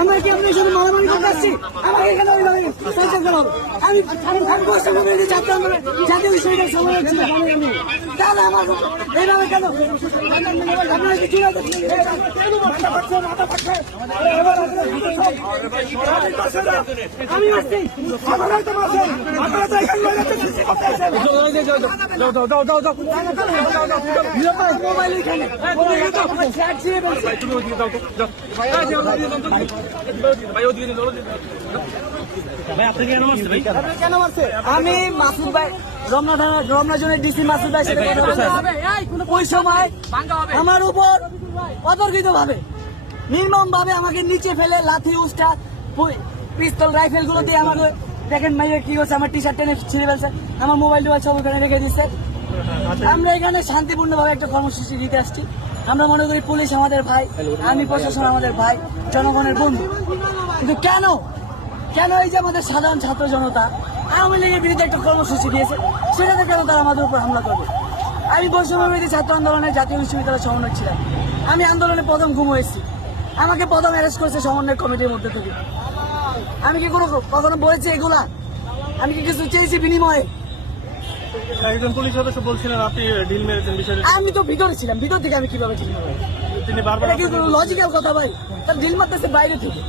আমরা কি আপনার সাথে মারামারি করতে আসছি? আমাকে এখানে আমি আমি বসে বলে ছাত্র আন্দোলন, জাতীয় বিষয়টা সমালোচনা ছিল তাহলে আমার এইভাবে কেন? আপনারা কি চুরা আমি আসছি? আমি মাসুদ ভাই রমনা থানা রমনা জোনের ডিসি মাসুদ ভাই সাথে ওই সময় আমার উপর অতর্কিত ভাবে নির্মম ভাবে আমাকে নিচে ফেলে লাথি উস্টা পিস্তল রাইফেলগুলো দিয়ে আমাকে দেখেন মাইয়া কি করছে আমার টি শার্ট টেনে ছিঁড়ে ফেলছে আমার মোবাইল টোবাইল সব ওখানে রেখে দিচ্ছে। আমরা এখানে শান্তিপূর্ণ ভাবে একটা কর্মসূচি দিতে আসছি। আমরা মনে করি পুলিশ আমাদের ভাই আমি প্রশাসন আমাদের ভাই জনগণের বন্ধু। কিন্তু কেন কেন এই যে আমাদের সাধারণ ছাত্র জনতা আওয়ামী লীগের বিরুদ্ধে একটা কর্মসূচি দিয়েছে সেটাতে কেন তারা আমাদের উপর হামলা করবে? আমি বৈষম্যবিরোধী ছাত্র আন্দোলনের জাতীয় বিশ্ববিদ্যালয়ের সমন্বয় ছিলাম। আমি আন্দোলনে প্রথম ঘুম হয়েছি। আমাকে প্রথম অ্যারেস্ট করেছে সমন্বয় কমিটির মধ্যে থেকে। আমি কি কোনো কখনো বলেছি এগুলা? আমি কি কিছু চেয়েছি বিনিময়ে? একজন পুলিশ সদস্য বলছিলেন আপনি ডিল মেরেছেন বিষয়টা আমি তো ভিতরে ছিলাম। ভিতর থেকে আমি কীভাবে তিনি বারবার লজিক্যাল কথা ভাই? তার ডিল মারতেছে বাইরে থেকে।